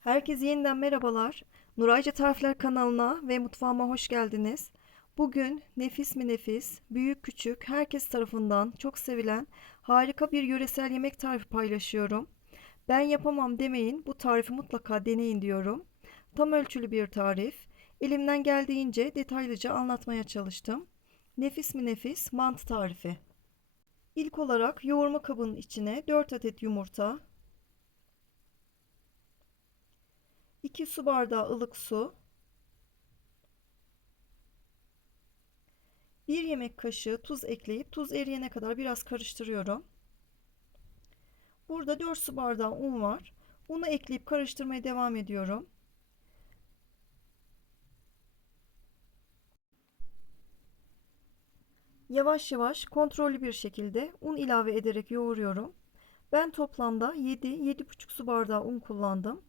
Herkese yeniden merhabalar. Nurayca Tarifler kanalına ve mutfağıma hoş geldiniz. Bugün nefis mi nefis, büyük küçük herkes tarafından çok sevilen harika bir yöresel yemek tarifi paylaşıyorum. Ben yapamam demeyin, bu tarifi mutlaka deneyin diyorum. Tam ölçülü bir tarif. Elimden geldiğince detaylıca anlatmaya çalıştım. Nefis mi nefis mantı tarifi. İlk olarak yoğurma kabının içine 4 adet yumurta, 2 su bardağı ılık su, 1 yemek kaşığı tuz ekleyip tuz eriyene kadar biraz karıştırıyorum. Burada 4 su bardağı un var. Unu ekleyip karıştırmaya devam ediyorum. Yavaş yavaş kontrollü bir şekilde un ilave ederek yoğuruyorum. Ben toplamda 7-7,5 su bardağı un kullandım.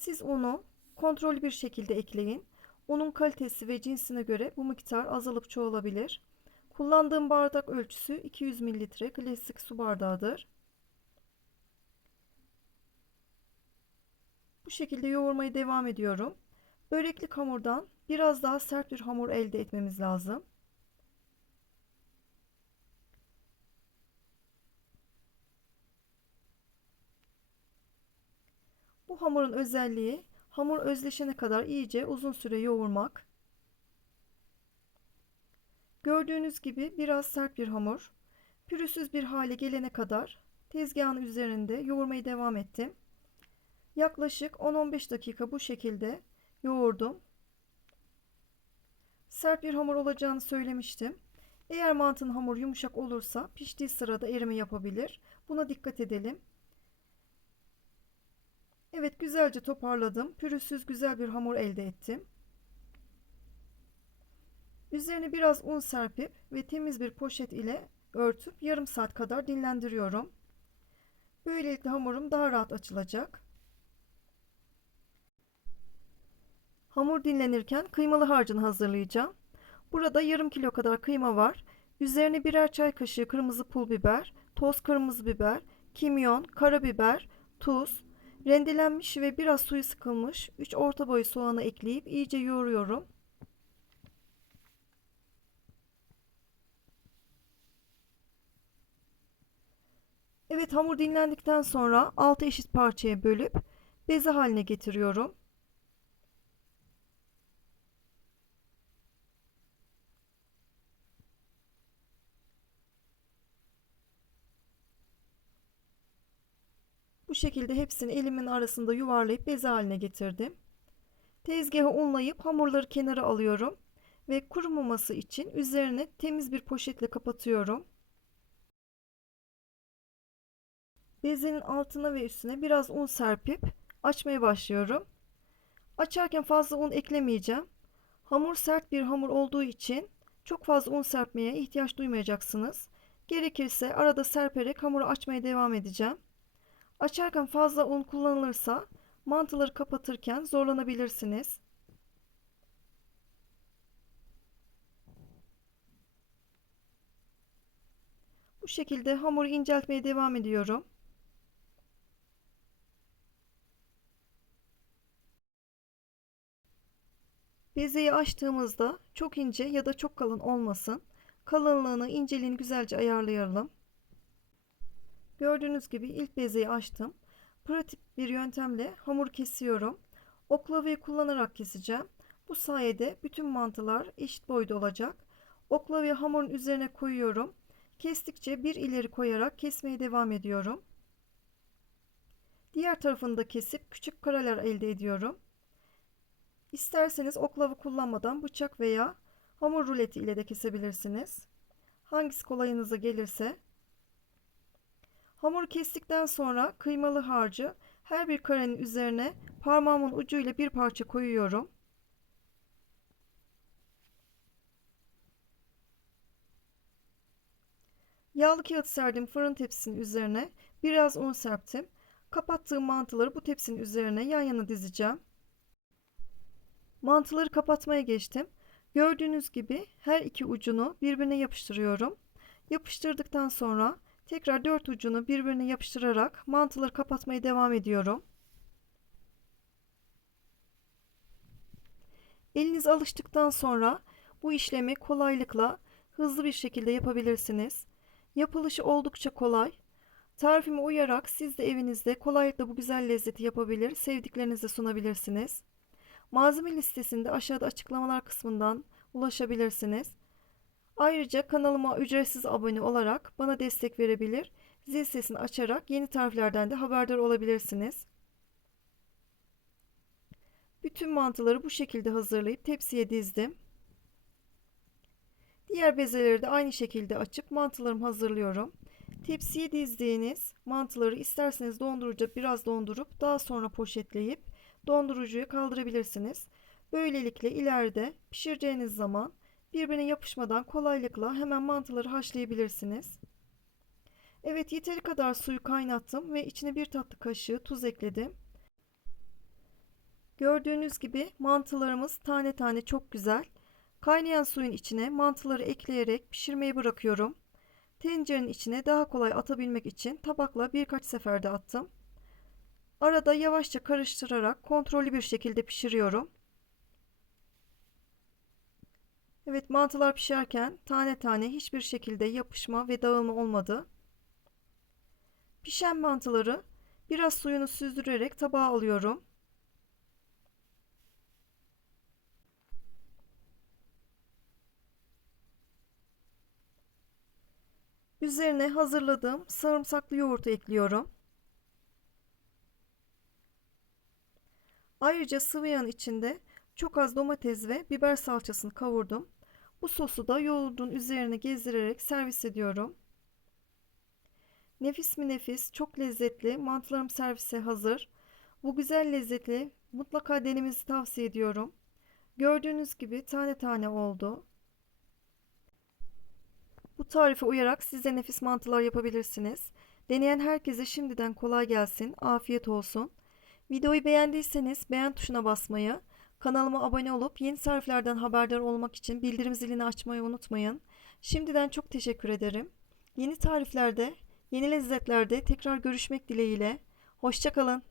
Siz unu kontrollü bir şekilde ekleyin. Unun kalitesi ve cinsine göre bu miktar azalıp çoğalabilir. Kullandığım bardak ölçüsü 200 mililitre klasik su bardağıdır. Bu şekilde yoğurmaya devam ediyorum. Böreklik hamurdan biraz daha sert bir hamur elde etmemiz lazım. Bu hamurun özelliği hamur özleşene kadar iyice uzun süre yoğurmak. Gördüğünüz gibi biraz sert bir hamur. Pürüzsüz bir hale gelene kadar tezgahın üzerinde yoğurmaya devam ettim. Yaklaşık 10-15 dakika bu şekilde yoğurdum. Sert bir hamur olacağını söylemiştim. Eğer mantının hamur yumuşak olursa piştiği sırada erime yapabilir. Buna dikkat edelim. Evet güzelce toparladım. Pürüzsüz güzel bir hamur elde ettim. Üzerine biraz un serpip ve temiz bir poşet ile örtüp yarım saat kadar dinlendiriyorum. Böylelikle hamurum daha rahat açılacak. Hamur dinlenirken kıymalı harcını hazırlayacağım. Burada yarım kilo kadar kıyma var. Üzerine birer çay kaşığı kırmızı pul biber, toz kırmızı biber, kimyon, karabiber, tuz, rendelenmiş ve biraz suyu sıkılmış 3 orta boy soğanı ekleyip iyice yoğuruyorum. Evet hamur dinlendikten sonra 6 eşit parçaya bölüp beze haline getiriyorum. Bu şekilde hepsini elimin arasında yuvarlayıp beze haline getirdim. Tezgahı unlayıp hamurları kenara alıyorum ve kurumaması için üzerine temiz bir poşetle kapatıyorum. Bezenin altına ve üstüne biraz un serpip açmaya başlıyorum. Açarken fazla un eklemeyeceğim. Hamur sert bir hamur olduğu için çok fazla un serpmeye ihtiyaç duymayacaksınız. Gerekirse arada serperek hamuru açmaya devam edeceğim. Açarken fazla un kullanılırsa mantıları kapatırken zorlanabilirsiniz. Bu şekilde hamuru inceltmeye devam ediyorum. Bezeyi açtığımızda çok ince ya da çok kalın olmasın. Kalınlığını, inceliğini güzelce ayarlayalım. Gördüğünüz gibi ilk bezeyi açtım. Pratik bir yöntemle hamur kesiyorum. Oklavayı kullanarak keseceğim. Bu sayede bütün mantılar eşit boyda olacak. Oklavayı hamurun üzerine koyuyorum. Kestikçe bir ileri koyarak kesmeye devam ediyorum. Diğer tarafını da kesip küçük kareler elde ediyorum. İsterseniz oklava kullanmadan bıçak veya hamur ruleti ile de kesebilirsiniz. Hangisi kolayınıza gelirse Hamuru kestikten sonra kıymalı harcı her bir karenin üzerine parmağımın ucuyla bir parça koyuyorum. Yağlı kağıt serdim fırın tepsisinin üzerine biraz un serptim. Kapattığım mantıları bu tepsinin üzerine yan yana dizeceğim. Mantıları kapatmaya geçtim. Gördüğünüz gibi her iki ucunu birbirine yapıştırıyorum. Yapıştırdıktan sonra Tekrar dört ucunu birbirine yapıştırarak mantıları kapatmaya devam ediyorum. Eliniz alıştıktan sonra bu işlemi kolaylıkla hızlı bir şekilde yapabilirsiniz. Yapılışı oldukça kolay. Tarifime uyarak siz de evinizde kolaylıkla bu güzel lezzeti yapabilir, sevdiklerinize sunabilirsiniz. Malzeme listesinde aşağıda açıklamalar kısmından ulaşabilirsiniz. Ayrıca kanalıma ücretsiz abone olarak bana destek verebilir, zil sesini açarak yeni tariflerden de haberdar olabilirsiniz. Bütün mantıları bu şekilde hazırlayıp tepsiye dizdim. Diğer bezeleri de aynı şekilde açıp mantılarımı hazırlıyorum. Tepsiye dizdiğiniz mantıları isterseniz dondurucuda biraz dondurup daha sonra poşetleyip dondurucuya kaldırabilirsiniz. Böylelikle ileride pişireceğiniz zaman birbirine yapışmadan kolaylıkla hemen mantıları haşlayabilirsiniz. Evet yeteri kadar suyu kaynattım ve içine bir tatlı kaşığı tuz ekledim. Gördüğünüz gibi mantılarımız tane tane çok güzel. Kaynayan suyun içine mantıları ekleyerek pişirmeyi bırakıyorum. Tencerenin içine daha kolay atabilmek için tabakla birkaç seferde attım. Arada yavaşça karıştırarak kontrollü bir şekilde pişiriyorum. Evet mantılar pişerken tane tane hiçbir şekilde yapışma ve dağılma olmadı. Pişen mantıları biraz suyunu süzdürerek tabağa alıyorum. Üzerine hazırladığım sarımsaklı yoğurtu ekliyorum. Ayrıca sıvı yağın içinde çok az domates ve biber salçasını kavurdum. Bu sosu da yoğurdun üzerine gezdirerek servis ediyorum. Nefis mi nefis, çok lezzetli mantılarım servise hazır. Bu güzel lezzeti mutlaka denemenizi tavsiye ediyorum. Gördüğünüz gibi tane tane oldu. Bu tarife uyarak siz de nefis mantılar yapabilirsiniz. Deneyen herkese şimdiden kolay gelsin, afiyet olsun. Videoyu beğendiyseniz beğen tuşuna basmayı, kanalıma abone olup yeni tariflerden haberdar olmak için bildirim zilini açmayı unutmayın. Şimdiden çok teşekkür ederim. Yeni tariflerde, yeni lezzetlerde tekrar görüşmek dileğiyle. Hoşçakalın.